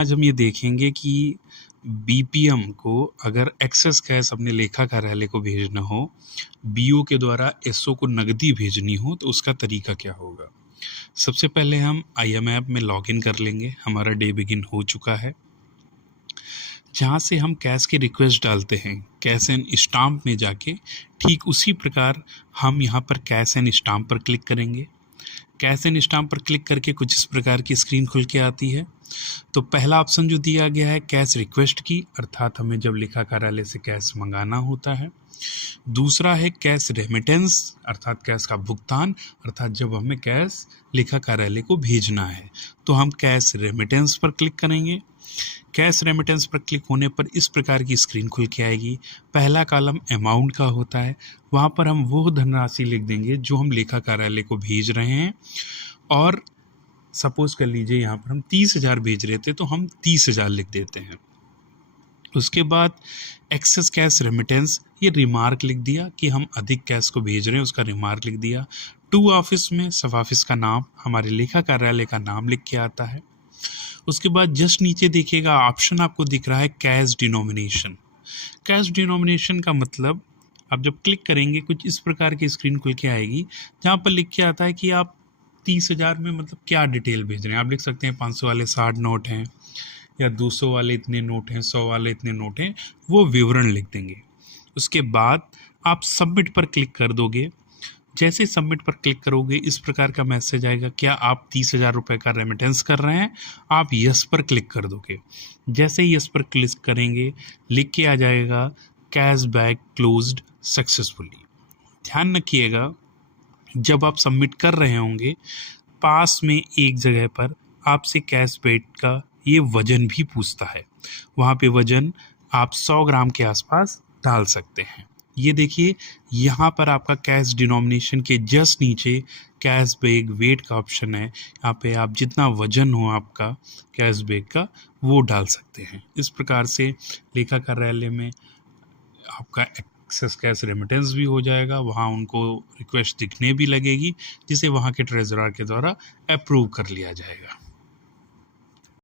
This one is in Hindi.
आज हम ये देखेंगे कि बीपीएम को अगर एक्सेस कैश अपने लेखा कार्यालय को भेजना हो, बीओ के द्वारा एसओ को नकदी भेजनी हो तो उसका तरीका क्या होगा। सबसे पहले हम IMAP में लॉगिन कर लेंगे। हमारा डे बिगिन हो चुका है। जहाँ से हम कैश की रिक्वेस्ट डालते हैं कैश एंड स्टाम्प में जाके, ठीक उसी प्रकार हम यहाँ पर कैश एंड स्टाम्प पर क्लिक करेंगे। कैश एंड स्टाम्प पर क्लिक करके कुछ इस प्रकार की स्क्रीन खुल के आती है। तो पहला ऑप्शन जो दिया गया है कैश रिक्वेस्ट की, अर्थात हमें जब लेखा कार्यालय से कैश मंगाना होता है। दूसरा है कैश रेमिटेंस, अर्थात कैश का भुगतान, अर्थात जब हमें कैश लेखा कार्यालय को भेजना है तो हम कैश रेमिटेंस पर क्लिक करेंगे। कैश रेमिटेंस पर क्लिक होने पर इस प्रकार की स्क्रीन खुल के आएगी। पहला कॉलम अमाउंट का होता है, वहाँ पर हम वो धनराशि लिख देंगे जो हम लेखा कार्यालय को भेज रहे हैं। और सपोज कर लीजिए यहाँ पर हम 30,000 भेज रहे थे तो हम 30,000 लिख देते हैं। उसके बाद एक्सेस कैश रेमिटेंस, ये रिमार्क लिख दिया कि हम अधिक कैश को भेज रहे हैं, उसका रिमार्क लिख दिया। टू ऑफिस में सब ऑफिस का नाम, हमारे लेखा कार्यालय का नाम लिख के आता है। उसके बाद जस्ट नीचे देखिएगा ऑप्शन आपको दिख रहा है कैश डिनोमिनेशन। कैश डिनोमिनेशन का मतलब आप जब क्लिक करेंगे कुछ इस प्रकार की स्क्रीन खुल के आएगी जहाँ पर लिख के आता है कि आप 30,000 में मतलब क्या डिटेल भेज रहे हैं। आप लिख सकते हैं 500 वाले 60 नोट हैं, या 200 वाले इतने नोट हैं, 100 वाले इतने नोट हैं, वो विवरण लिख देंगे। उसके बाद आप सबमिट पर क्लिक कर दोगे। जैसे सबमिट पर क्लिक करोगे इस प्रकार का मैसेज आएगा, क्या आप 30,000 रुपये का रेमिटेंस कर रहे हैं। आप यस पर क्लिक कर दोगे। जैसे ही यस पर क्लिक करेंगे लिख के आ जाएगा कैश बैक क्लोज्ड सक्सेसफुली। ध्यान रखिएगा जब आप सबमिट कर रहे होंगे पास में एक जगह पर आपसे कैश बैक का ये वजन भी पूछता है। वहाँ पे वजन आप 100 ग्राम के आसपास डाल सकते हैं। ये देखिए यहाँ पर आपका कैश डिनोमिनेशन के जस्ट नीचे कैश बैग वेट का ऑप्शन है। यहाँ पे आप जितना वजन हो आपका कैश बैग का वो डाल सकते हैं। इस प्रकार से लेखा कार्यालय में आपका एक्सेस कैश रेमिटेंस भी हो जाएगा। वहाँ उनको रिक्वेस्ट दिखने भी लगेगी जिसे वहाँ के ट्रेजरर के द्वारा अप्रूव कर लिया जाएगा।